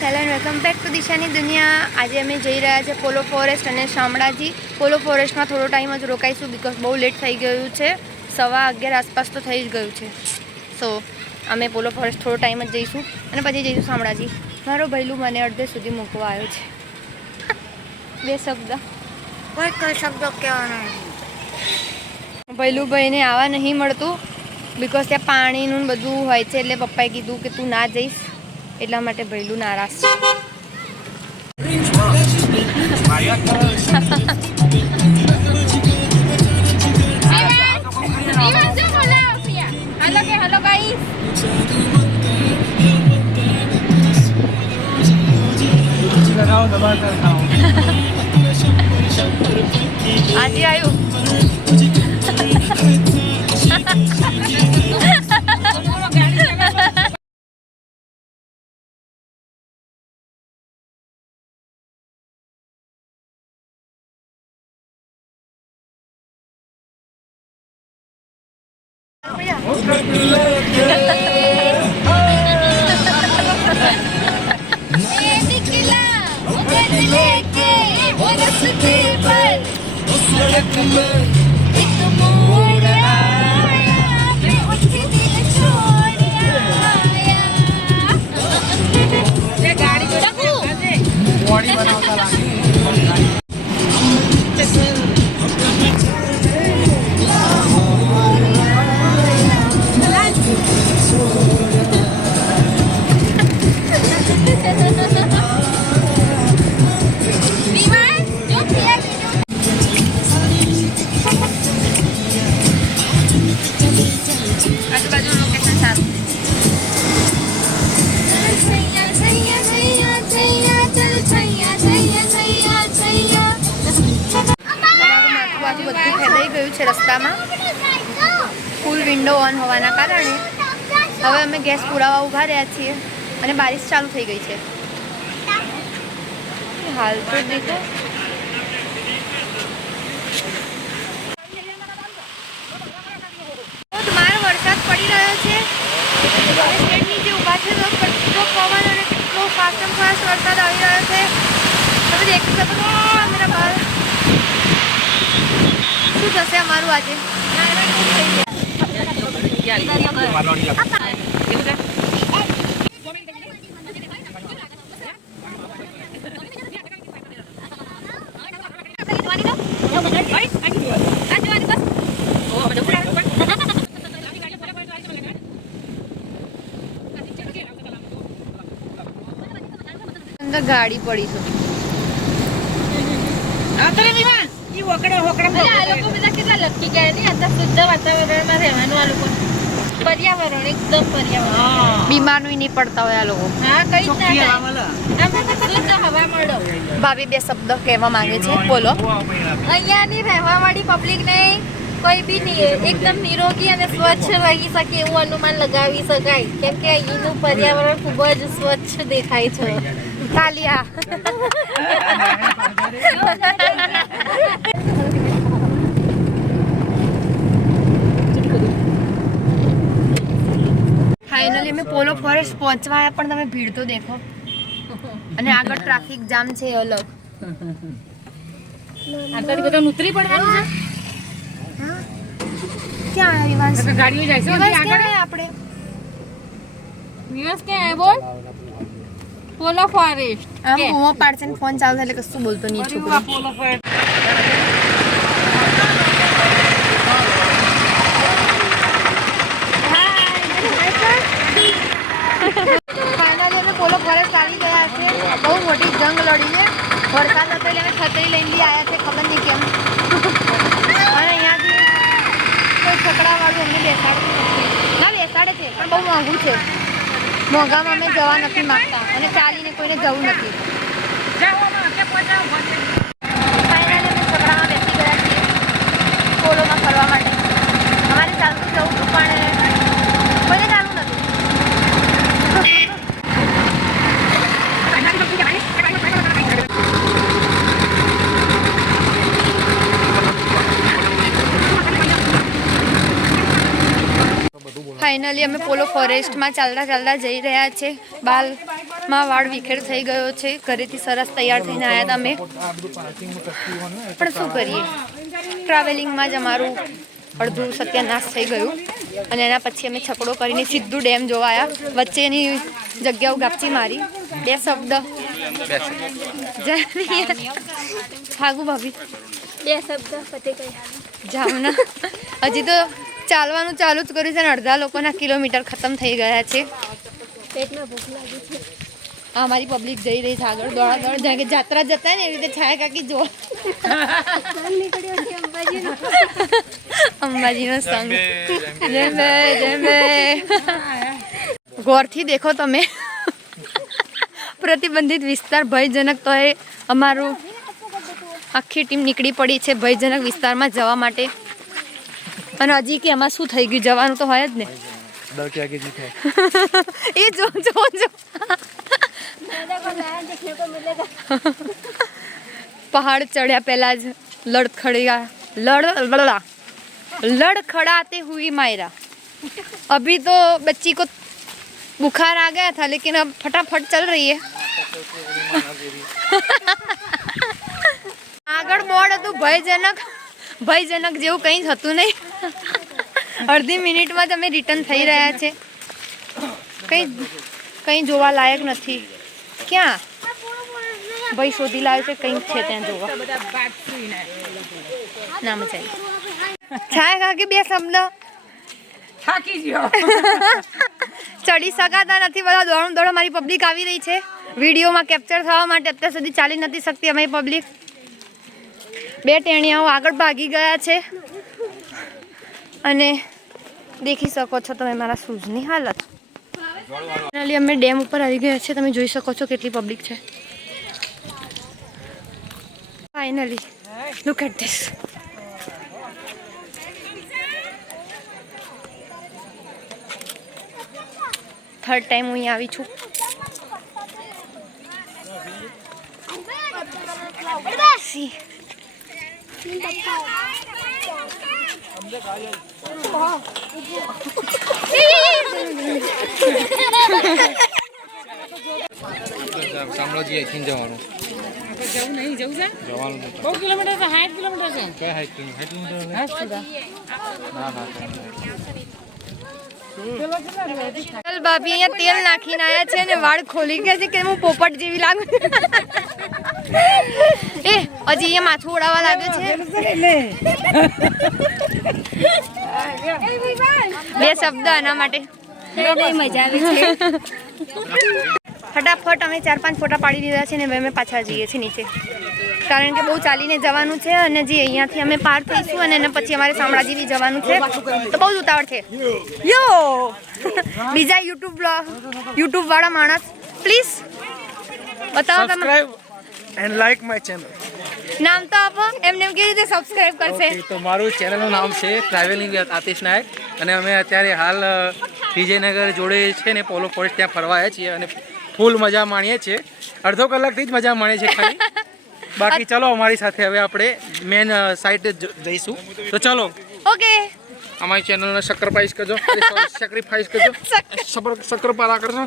Guys, hello and welcome back to દિશાની દુનિયા. આજે અમે જઈ રહ્યા છીએ પોલો ફોરેસ્ટ અને શામળાજી. પોલો ફોરેસ્ટમાં થોડો ટાઈમ જ રોકાઈશું બીકોઝ બહુ લેટ થઈ ગયું છે. 11:15 આસપાસ તો થઈ જ ગયું છે. સો અમે પોલો ફોરેસ્ટ થોડો ટાઈમ જ જઈશું અને પછી જઈશું શામળાજી. મારો ભૈલું મને અડધે સુધી મૂકવા આવ્યો છે. બે શબ્દ કોઈ શબ્દો કહેવાનો ભૈલું ભાઈને આવવા નહીં મળતું બીકોઝ ત્યાં પાણીનું બધું હોય છે. એટલે પપ્પાએ કીધું કે તું ના જઈશ, એટલા માટે ભૈલું નારાજ છે. આજે આવ્યું રસ્તામાં ફૂલ વિન્ડો ઓન હોવાના કારણે હવે અમે ગેસ પુરાવા ઊભા રહ્યા છીએ અને બારિશ ચાલુ થઈ ગઈ છે. હાલ તો દેખો ધોધમાર વરસાદ પડી રહ્યો છે. શેડ નીચે ઊભા છે તો કેટલો પવન અને કેટલો ફાસ્ટ વરસાદ આવી રહ્યો છે. તમે દેખી શકો છો મેરા બાલ શું થશે અમારું આજે. અંદર ગાડી પડી છે. બીમાર નહીં પડતા હોય આ લોકો. ભાભી બે શબ્દ કહેવા માંગે છે, બોલો. અહીંયાની રહેવાવાળી પબ્લિક ને કોઈ બી એકદમ નિરોગી અને સ્વચ્છ રહી શકે એવું અનુમાન લગાવી શકાય, કેમ કે અહીંનું પર્યાવરણ ખૂબ જ સ્વચ્છ દેખાય છે. તાલિયા. ફાઇનલી અમે પોલો ફોરેસ્ટ પહોંચવા આવ્યા, પણ તમે ભીડ તો દેખો અને આગળ ટ્રાફિક જામ છે અલગ. આગળ બધા ઉતરી પડવાનું છે. ક્યાં આવ્યા વિવાસ? ગાડીઓ જાય છે આગળ આપણે વિવાસ ક્યાં આવ્યો બોલ? પોલો ફોરેસ્ટ. આમ બૂમો પાડશે ને ફોન ચાલુ થાય એટલે કશું બોલતો નહીં છોકરો. પોલો ફોરેસ્ટ. ફાઇનલી અમે પોલો ફોરેસ્ટ આવી ગયા છે. બહુ મોટી જંગ લડીને વરસાદ હતો એટલે અમે છત્રી લઈને બી આવ્યા છે, ખબર નહીં કેમ. અને અહીંયાથી કોઈ છકડાવાળું અમને બેસાડતું નથી. ના બેસાડે છે પણ બહુ મોંઘું છે. મોંઘામાં અમે જવા નથી માગતા અને ચાલીને કોઈને જવું નથી. ફાઇનલી અમે છકડામાં બેસી ગયા છીએ પોલોમાં ફરવા માટે. અમારે ચાલતું જવું હતું પણ કોઈને ચાલવું નથી. ફાઇનલી અમે પોલો ફોરેસ્ટમાં ચાલતા જઈ રહ્યા છે. બાલમાં વાળ વિખેર થઈ ગયો છે. ઘરેથી સરસ તૈયાર થઈને આવ્યા હતા અમે, પણ શું કરીએ, ટ્રાવેલિંગમાં જ અમારું અડધું સત્યાનાશ થઈ ગયું. અને એના પછી અમે છકડો કરીને સીધું ડેમ જોવા આવ્યા. વચ્ચેની જગ્યાઓ ગાપચી મારી. 2 શબ્દ ભાગુ ભાભી 2 શબ્દ પતે ગયા. જામના હજી તો ચાલવાનું ચાલુ જ કર્યું છે અને અડધા લોકોના કિલોમીટર ખતમ થઈ ગયા છે. પેટમાં ભૂખ લાગી છે. અમારી પબ્લિક જઈ રહી છે આગળ, દોડા જ્યાં કે જાત્રા જતા ને એવી રીતે છાયા કાકી જો અંબાજીનો સંગ. જેમે ગોરથી દેખો તમે. પ્રતિબંધિત વિસ્તાર ભયજનક, તો એ અમારું આખી ટીમ નીકળી પડી છે ભયજનક વિસ્તારમાં જવા માટે. અને હજી કે એમાં શું થઈ ગયું, જવાનું તો હોય જ ને. એ જો पहाड़ चढ़ा पहला लड़खड़ाते हुई मायरा. अभी तो बच्ची को बुखार आ गया था, लेकिन अब फटाफट चल रही है. આગળ બોર્ડ હતું ભયજનક જેવું કંઈ જ હતું નહીં. અડધી મિનિટમાં જ અમે રિટર્ન થઈ રહ્યા છે. કંઈ જોવા લાયક નથી. ક્યાં ભાઈ શોધી લાવે છે, કંઈક છે ત્યાં જોવા. ના મજા આવી. છાયા કાકી 2 શબ્દ. થાકી ગયો. ચડી શકાતા નથી, બધા દોડો મારી પબ્લિક આવી રહી છે વિડીયોમાં કેપ્ચર થવા માટે. અત્યાર સુધી ચાલી નથી શકતી અમારી પબ્લિક. 2 ટેણીયાઓ આગળ ભાગી ગયા છે અને દેખી શકો છો તમે મારા શૂઝની હાલત. ફાઇનલી અમે ડેમ ઉપર આવી ગયા છે. તમે જોઈ શકો છો કેટલી પબ્લિક છે. Finally look at this. Third time હું અહીંયા આવી છું. સી શામળાજી અહીંથી જવાનું. જવું નહીં, જવું છે જવાનું બહુ કિલોમીટર છે, 60 કિલોમીટર છે. કયા 60 કિલોમીટર? ના ના ચાલ ભાભી અહીંયા તેલ નાખીને આવ્યા છે અને વાળ ખોલી ગયા છે કે હું પોપટ જેવી લાગુ. એ હજી અહીંયા માથું ઉડાવવા લાગે છે. 2 શબ્દ આના માટે. મજા આવી છે. ફટાફટ અમે 4-5 ફોટા પાડી દીધા છે ને હવે અમે પાછા જઈએ છીએ નીચે, કારણ કે બહુ ચાલીને જવાનું છે અને જે અહીંયાથી અમે પાર થઈશું અને એના પછી અમારે શામળાજી જવાનું છે, તો બહુ જ ઉતાવળ છે. યો બીજા યુટ્યુબ વાળા માણસ પ્લીઝ બતાવો તમે. And like my channel. નામ તો આપો. એમને કેવી રીતે સબસ્ક્રાઇબ કરશે? તો મારું ચેનલનું નામ છે ટ્રાવેલિંગ વિથ આતિશ નાયક અને અમે અત્યારે હાલ વિજયનગર જોડે છે ને પોલો ફોરેસ્ટ ત્યાં ફરવા આવ્યા છીએ અને ફૂલ મજા માણીએ છીએ. અડધો કલાકથી જ મજા માણીએ છીએ ખાલી. બાકી ચલો અમારી સાથે હવે આપણે મેન સાઇટ જઈશું. તો ચલો ઓકે. અમારી ચેનલને સબસ્ક્રાઇબ કરજો, સબસ્ક્રાઇબ કરજો, સબસ્ક્રાઇબ કરજો.